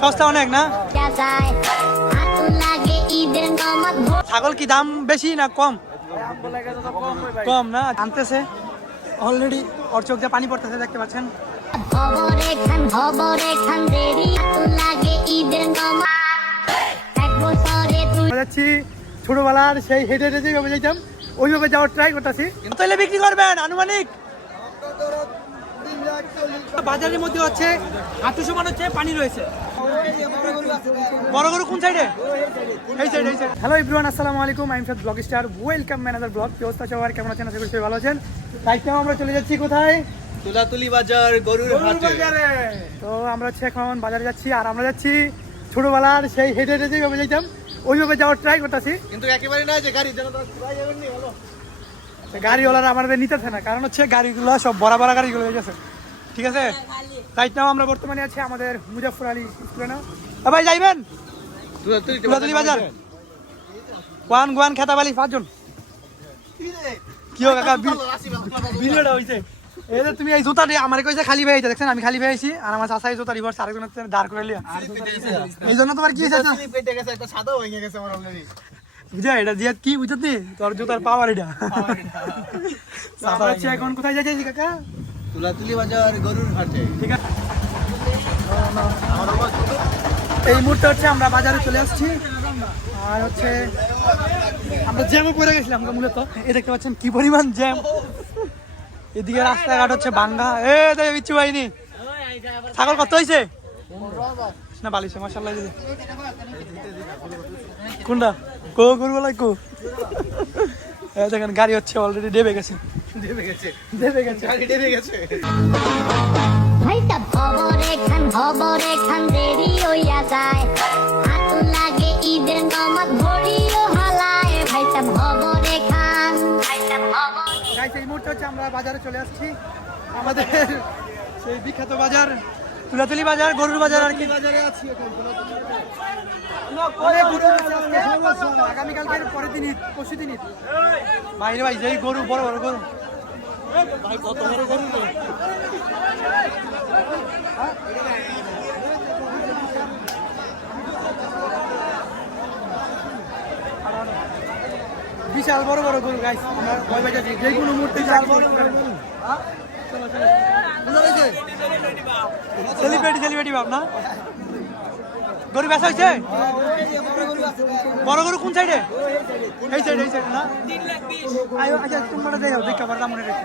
সস্তা অনেক না? ছাগল কি দাম বেশি না কম? কম না? আনতেছে অলরেডি, ওর চোখ দিয়ে পানি পড়তেছে, দেখতে পাচ্ছেন। যাচ্ছি ছোটবেলার সেই হেঁটে হেঁটে যেভাবে যেতাম ওইভাবে যাওয়ার ট্রাই করতেছি। তাহলে বিক্রি করবেন আনুমানিক? বাজারের মধ্যে হচ্ছে হাঁটু সমান হচ্ছে পানি রয়েছে। বড় গরু কোন সাইডে? এই সাইড, এই সাইড। হ্যালো এভরিওয়ান, আসসালামু আলাইকুম। আই এম ফাদ blog star, welcome manager blog. কি অবস্থা সবার, কেমন আছেন? আশা করি সবাই ভালো আছেন। তাই আমরা চলে যাচ্ছি কোথায়? তুলাতুলি বাজার, গরুর বাজারে। তো আমরা হচ্ছে এখন বাজারে যাচ্ছি, আর আমরা যাচ্ছি ছোটবেলার সেই হেঁটে হেঁটে যেভাবে যেতাম ওইভাবে যাওয়ার ট্রাই করতেছি। কিন্তু একেবারে না যে গাড়ি যেন গাড়িওয়ালারা আমাদের নিতেছে না, কারণ হচ্ছে গাড়িগুলো সব বড় বড় গাড়িগুলো হয়ে গেছে। ঠিক আছে, তাই আমরা বর্তমানে আছি আমাদের মুজাফফর আলী স্কুলে। না ভাই যাইবেন তুলাতুলি বাজার? ওয়ান গোয়ান খেতাবালি 5 জন। কি হোক কাকা, বিলটা হইছে। এই যে তুমি এই জুতা দিয়ে আমার কইছে খালি ভাই দেখছেন, আমি খালি ভাইছি, আর আমার চাচা এই জুতা রিভার্স আরেকজন হচ্ছে দাঁড় করে লিয়া। এই জন্য তোমার কি হইছে? পেটে গেছে, একটা সাদা হয়ে গেছে আমার অলরেডি। বুঝা এটা জিয়াত কি বুঝতে তোর জুতার পাওয়ার এটা। আচ্ছা এখন কোথায় যাচ্ছি কাকা? তুলাতুলি বাজার, গরুর হাটে। ঠিক আছে, এই মুহূর্তে হচ্ছে আমরা বাজারে চলে আসছি, আর হচ্ছে আমরা জ্যামে পড়ে গেছিলাম মূলত। এই দেখতে পাচ্ছেন কি পরিমাণ জ্যাম। এদিকে রাস্তাঘাট হচ্ছে ভাঙ্গা। এ দেখ বিচ্ছু পাইনি। ছাগল কত হয়েছে না? বালিশে মাশাআল্লাহ। কোনটা কো গরুওয়ালাই কো? দেখেন গাড়ি হচ্ছে অলরেডি ডেবে গেছে। গাড়ি ডেবে গেছে। ভাইটা খবরে খান দেরি হইয়া যায়, হাতু লাগে ঈদের নামাজ ভরিও হালায়। ভাইটা খবরে খান, গাইস এই মুহূর্তে হচ্ছে আমরা বাজারে চলে আসছি, আমাদের সেই বিখ্যাত বাজার তুলাতুলি বাজার, গরুর বাজার আর কি। বাজারে আছি এখন। অনেক গরু আছে আজকে, আগামীকালকের পরের দিন ঈদ, পরশু দিন ঈদ। বাইরে ভাই যেই গরু, বড় বড় গরু ভাই, কত বড় গরু রে। বিশাল বড় বড় গরু গাইস। আমরা ভয় পাই যাচ্ছি যে কোনো মুহূর্তে সেলিব্রিটি ভাব না? গরু বেচা হয়েছে? বড় গরু কোন সাইডে? এই সাইড, এই সাইড না? আচ্ছা তোমরা দেখো দেখা পারলাম মনে রেখে।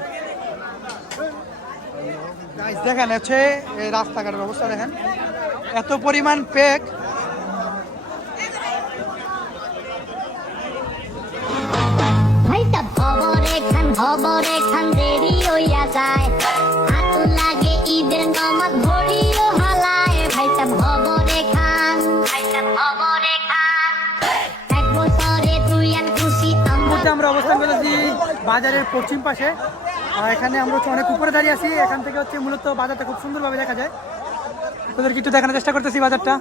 দেখেন হচ্ছে এই রাস্তাঘাটের অবস্থা, দেখেন এত পরিমাণ পেক। ভাইটা খবরে খান দেরি হইয়া যায়, হাতু লাগে ঈদের নামাজ ভরিও হালায়। ভাইটা খবরে খান, এক বছরে তুই আর খুশি আমরা অবস্থান করেছি বাজারের পশ্চিম পাশে। এখানে আমরা হচ্ছে অনেক উপরে দাঁড়িয়ে আছি। এখান থেকে হচ্ছে মূলত বাজারটা খুব সুন্দরভাবে দেখা যায়। তোদেরকে একটু দেখানোর চেষ্টা করতেছি বাজারটা।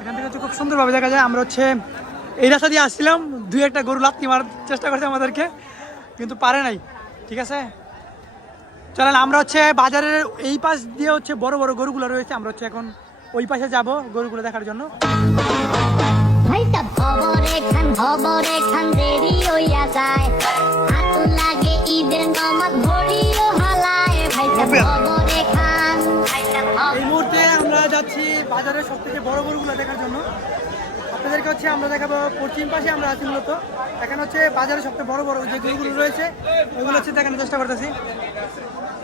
এখান থেকে হচ্ছে খুব সুন্দরভাবে দেখা যায়। আমরা হচ্ছে এই রাস্তা দিয়ে আসছিলাম, 2-1টা গরু লাথি মারার চেষ্টা করছে আমাদেরকে, কিন্তু পারে নাই। ঠিক আছে, চলেন আমরা হচ্ছে বাজারের এই পাশ দিয়ে হচ্ছে বড় বড় গরুগুলো রয়েছে, আমরা হচ্ছে এখন ওই পাশে যাব গরুগুলো দেখার জন্য। ভাইটা খবরে খান দেরি হইয়া যায়, হাতু লাগে ঈদের নামাজ ভরিও হালায়। ভাইটা খবরে খান। এই মুহূর্তে আমরা যাচ্ছি বাজারের সব থেকে বড় গরুগুলো দেখার জন্য। আপনাদেরকে হচ্ছে আমরা দেখাবো পশ্চিম পাশে আমরা আছি মূলত। এখানে হচ্ছে বাজারের সবচেয়ে বড় বড় যে গরুগুলো রয়েছে ওইগুলো হচ্ছে দেখানোর চেষ্টা করতেছি।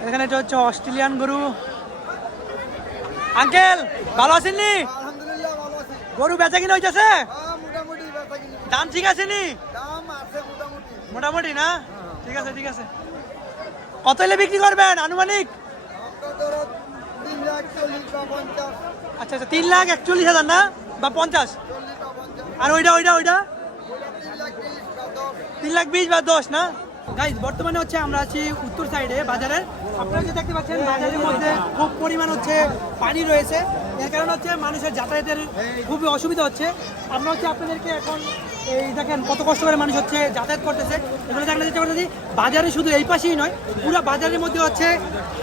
এখানে এটা হচ্ছে অস্ট্রেলিয়ান গরু। আঙ্কেল ভালো আছেননি? আলহামদুলিল্লাহ ভালো আছি। গরু বেচা কিনা হইতেছে? মোটামুটি বেচা কিনা। দাম ঠিক আছে নি? দাম আছে মোটামুটি। মোটামুটি না? ঠিক আছে, ঠিক আছে। কত হলে বিক্রি করবেন আনুমানিক? ধরো 3,40,000 বা 50। আচ্ছা আচ্ছা, 3,41,000 না বা 50? 40 বা 50। আর ওইটা 3,20,000 বা 10। 3,20,000 বা 10 না? গাইস বর্তমানে হচ্ছে আমরা আছি উত্তর সাইডে বাজারের। আপনারা যে দেখতে পাচ্ছেন বাজারের মধ্যে খুব পরিমাণ হচ্ছে পানি রয়েছে, এর কারণে হচ্ছে মানুষের যাতায়াতের খুবই অসুবিধা হচ্ছে। আমরা হচ্ছে আপনাদেরকে এখন এই দেখেন কত কষ্ট করে মানুষ হচ্ছে যাতায়াত করতেছে। এগুলো দেখলে যেটা করতেছি বাজারে শুধু এই পাশেই নয়, পুরো বাজারের মধ্যে হচ্ছে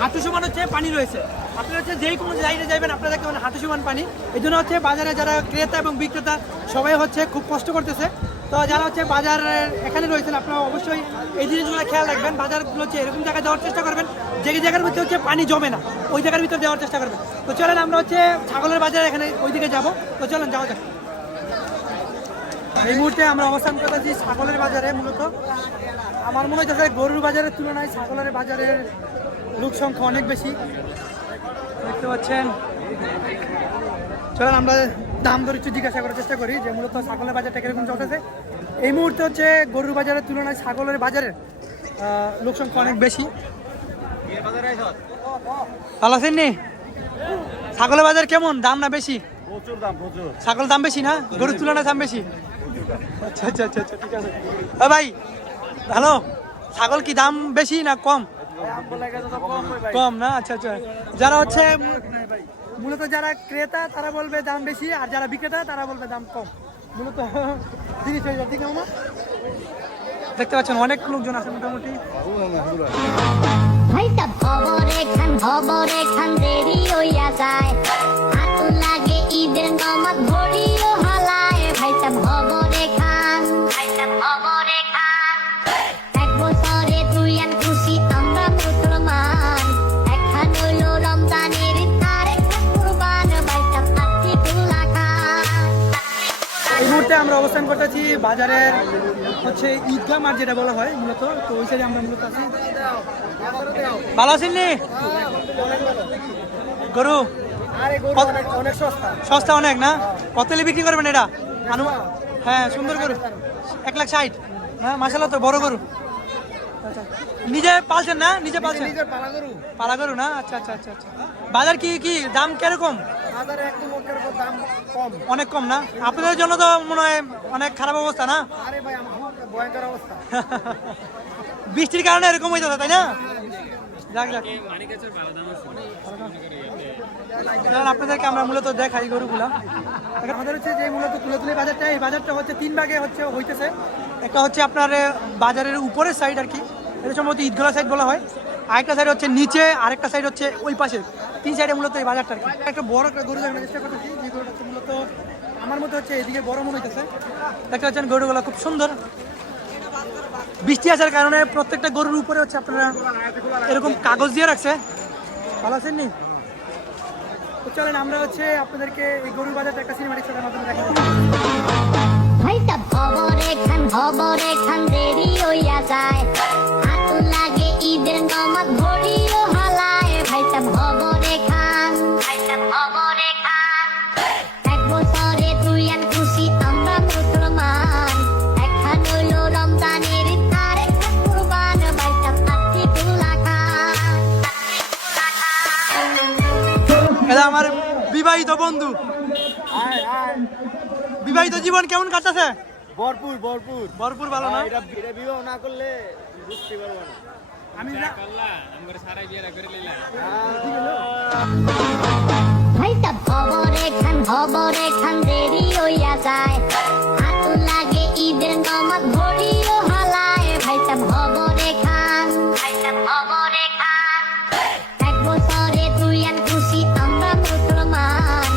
হাঁটু সমান হচ্ছে পানি রয়েছে। আপনারা হচ্ছে যেই কোনো জায়গায় যাবেন আপনারা দেখতে পাবেন হাঁটু সমান পানি। এই জন্য হচ্ছে বাজারে যারা ক্রেতা এবং বিক্রেতা সবাই হচ্ছে খুব কষ্ট করতেছে। তো যারা হচ্ছে বাজারের এখানে রয়েছেন আপনারা অবশ্যই এই জিনিসগুলো খেয়াল রাখবেন। বাজারগুলো হচ্ছে এরকম জায়গায় যাওয়ার চেষ্টা করবেন যে জায়গার মধ্যে হচ্ছে পানি জমে না, ওই জায়গার ভিতরে যাওয়ার চেষ্টা করবেন। তো চলেন আমরা হচ্ছে ছাগলের বাজারে এখানে ওইদিকে যাবো। তো চলেন যাওয়া যাক। এই মুহূর্তে আমরা অবস্থান করতেছি ছাগলের বাজারে। মূলত আমার মনে হচ্ছে গরুর বাজারের তুলনায় ছাগলের বাজারের লোক সংখ্যা অনেক বেশি, দেখতে পাচ্ছেন। চলেন আমরা দাম দর একটু জিজ্ঞাসা করার চেষ্টা করি যে মূলত ছাগলের বাজারটা কিরকম চলতেছে। এই মুহূর্তে হচ্ছে গরুর বাজারের তুলনায় ছাগলের বাজারের লোক সংখ্যা অনেক বেশি। ভালো আছেন নি? ছাগলের বাজার কেমন? দাম না বেশি? প্রচুর দাম, প্রচুর। ছাগল দাম বেশি না, গরুর তুলনায় দাম বেশি? আচ্ছা আচ্ছা আচ্ছা আচ্ছা, ঠিক আছে। ভাই হ্যালো, ছাগল কি দাম বেশি না কম? কম না? আচ্ছা আচ্ছা। যারা হচ্ছে মূলত যারা ক্রেতা তারা বলবে দাম বেশি, আর যারা বিক্রেতা তারা বলবে দাম কম। মূলত জিনিস হয়ে যায়, ঠিক না? দেখতে পাচ্ছেন অনেক লোকজন আছে মোটামুটি। ভাইটা খবরে খান দেরি হইয়া যায়, হাতু লাগে ঈদের নামাজ ভরিও হালায়। ভাইটা খবরে খান এক বছরে তুই আর খুশি আমরা মুসলমান, একখান হইল রমজানের আর একখান কুরবান। ভাইটা পাচ্ছি তুলা খান। এই মুহূর্তে আমরা অবস্থান করতেছি বাজারের হচ্ছে ঈদগাহ মাঠ যেটা বলা হয় মূলত। তো ওই সাইডে আমরা মূলত আছি। ভালো আছেন নি? গরু অনেক সস্তা। সস্তা অনেক না? কত হলে বিক্রি করবেন এটা? হ্যাঁ সুন্দর গরু, 1,60,000 না? মাশাআল্লাহ, তো বড় গরু। আচ্ছা, নিজে পালছেন না? নিজে পালছেন? পালা গরু না? আচ্ছা আচ্ছা আচ্ছা আচ্ছা। বাজার কি দাম কিরকম? বাজারে একটু লোকের উপর দাম কম। অনেক কম না? আপনাদের জন্য তো মনে হয় অনেক খারাপ অবস্থা না? আরে ভাই আমার ভয়ঙ্কর অবস্থা। বৃষ্টির কারণে এরকম হইতেছে, তাই না? যাক যাক, আপনাদেরকে আমরা মূলত দেখাই গরুগুলা। আমাদের হচ্ছে যে মূলত তুলাতুলি বাজারটা, এই বাজারটা হচ্ছে 3 ভাগে হইতেছে। একটা হচ্ছে আপনার বাজারের উপরের সাইড আর কি, এটা সম্ভবত ঈদগাহ সাইড বলা হয়। আরেকটা সাইড হচ্ছে নিচে, আরেকটা সাইড হচ্ছে ওই পাশে। 3 সাইডে মূলত এই বাজারটা আর কি। একটা বড় একটা গরু দেখানোর চেষ্টা করতেছি, যে গরুটা হচ্ছে মূলত আমার মতো হচ্ছে এদিকে বড় মনে হইতেছে। দেখতে পাচ্ছেন গরুগুলো খুব সুন্দর। বৃষ্টি আসার কারণে প্রত্যেকটা গরুর উপরে হচ্ছে আপনারা এরকম কাগজ দিয়ে রাখছে। ভালো আছেন নি? তো চলেন আমরা হচ্ছে আপনাদেরকে এই গরুর বাজারটা একটা সিনেমাটিক শটের মাধ্যমে দেখাবো। ভাইটা খবরে খান দেরি হইয়া যায়, হাতু লাগে ঈদের নামাজ ভরিও হালায়। ভাইটা খবরে খান এক বছরে তুই আর খুশি আমরা মুসলমান, একখান হইল রমজানের আর একখান কুরবান। ভাইটা পাচ্ছি তুলা খান। এটা আমার বিবাহিত বন্ধু। বিবাহিত জীবন কেমন কাটতেছে? ভরপুর, ভরপুর। ভরপুর, ভালো না? এটা বিবাহ না করলে বুঝতে পারবো না। আমি ভাইটা খবরে খান দেরি হইয়া যায়, হাতু লাগে ঈদের নামাজ ভরিও হালায়। ভাইটা খবরে খান এক বছরে তুই আর খুশি আমরা মুসলমান,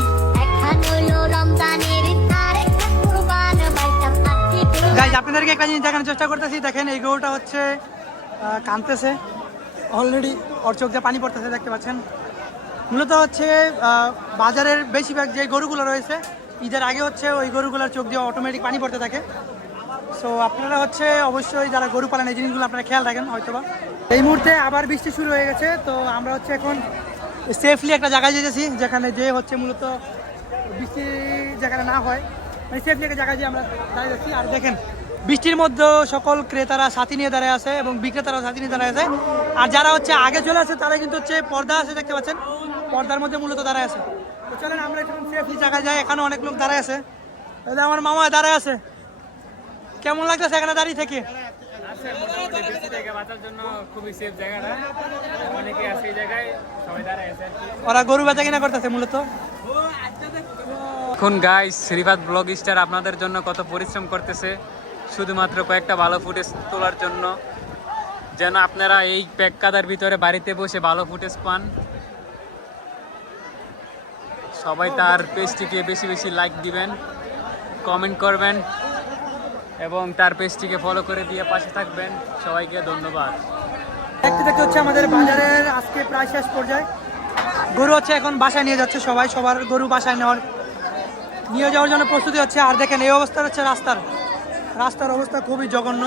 একখান হইল রমজানের আর একখান কুরবান। ভাইটা পাচ্ছি গাইজ আপনাদেরকে একটা জিনিস দেখানোর চেষ্টা করতেছি। দেখেন এই গরুটা হচ্ছে কাঁদতেছে অলরেডি, ওর চোখ দিয়ে পানি পড়তেছে, দেখতে পাচ্ছেন। মূলত হচ্ছে বাজারের বেশিরভাগ যে গরুগুলো রয়েছে ঈদের আগে হচ্ছে ওই গরুগুলোর চোখ দিয়ে অটোমেটিক পানি পড়তে থাকে। সো আপনারা হচ্ছে অবশ্যই যারা গরু পালেন এই জিনিসগুলো আপনারা খেয়াল রাখেন হয়তোবা। এই মুহূর্তে আবার বৃষ্টি শুরু হয়ে গেছে। তো আমরা হচ্ছে এখন সেফলি একটা জায়গায় যেতেছি যেখানে যে হচ্ছে মূলত বৃষ্টি যেখানে না হয়, মানে সেফলি একটা জায়গায় যে আমরা দাঁড়িয়ে যাচ্ছি। আর দেখেন বৃষ্টির মধ্যে সকল ক্রেতারা সাথী নিয়ে দাঁড়ায় আছে এবং বিক্রেতারাও সাথী নিয়ে দাঁড়ায় আছে। আর যারা হচ্ছে আগে চলে আসে তারা কিন্তু হচ্ছে পর্দা আছে, দেখতে পাচ্ছেন, পর্দার মধ্যে মূলত দাঁড়ায় আছে। তো চলেন আমরা এখন সেফলি জায়গায় যাই। এখানে অনেক লোক দাঁড়ায় আছে, আমার মামা দাঁড়ায় আছে। কেমন লাগতেছে এখানে দাঁড়িয়ে থেকে? বৃষ্টি থেকে বাঁচার জন্য খুবই সেফ জায়গাটা, অনেকে আছে এই জায়গায়, সবাই দাঁড়ায় আছে। ওরা গরু বেচা কিনা করতেছে মূলত। দেখুন গাইস, রিফাত ব্লগ স্টার আপনাদের জন্য কত পরিশ্রম করতেছে শুধুমাত্র কয়েকটা ভালো ফুটেজ তোলার জন্য, যেন আপনারা এই প্যাক কাদার ভিতরে বাড়িতে বসে ভালো ফুটেজ পান। সবাই তার পেজটিকে বেশি বেশি লাইক দিবেন, কমেন্ট করবেন এবং তার পেজটিকে ফলো করে দিয়ে পাশে থাকবেন। সবাইকে ধন্যবাদ। দেখতে দেখতে হচ্ছে আমাদের বাজারের আজকে প্রায় শেষ পর্যায়ে। গরু হচ্ছে এখন বাসায় নিয়ে যাচ্ছে, সবাই সবার গরু বাসায় নিয়ে যাওয়ার জন্য প্রস্তুতি হচ্ছে। আর দেখেন এই অবস্থা হচ্ছে রাস্তার অবস্থা খুবই জঘন্য।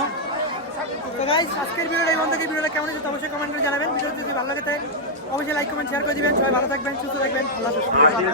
তো গাইস, আজকের ভিডিওটা এই বন্ধুকে ভিডিওটা কেমন হয়েছে অবশ্যই কমেন্ট করে জানাবেন। ভিডিওটা যদি ভালো লাগে অবশ্যই লাইক কমেন্ট শেয়ার করে দিবেন। সবাই ভালো থাকবেন, সুস্থ থাকবেন, আল্লাহ হাফেজ।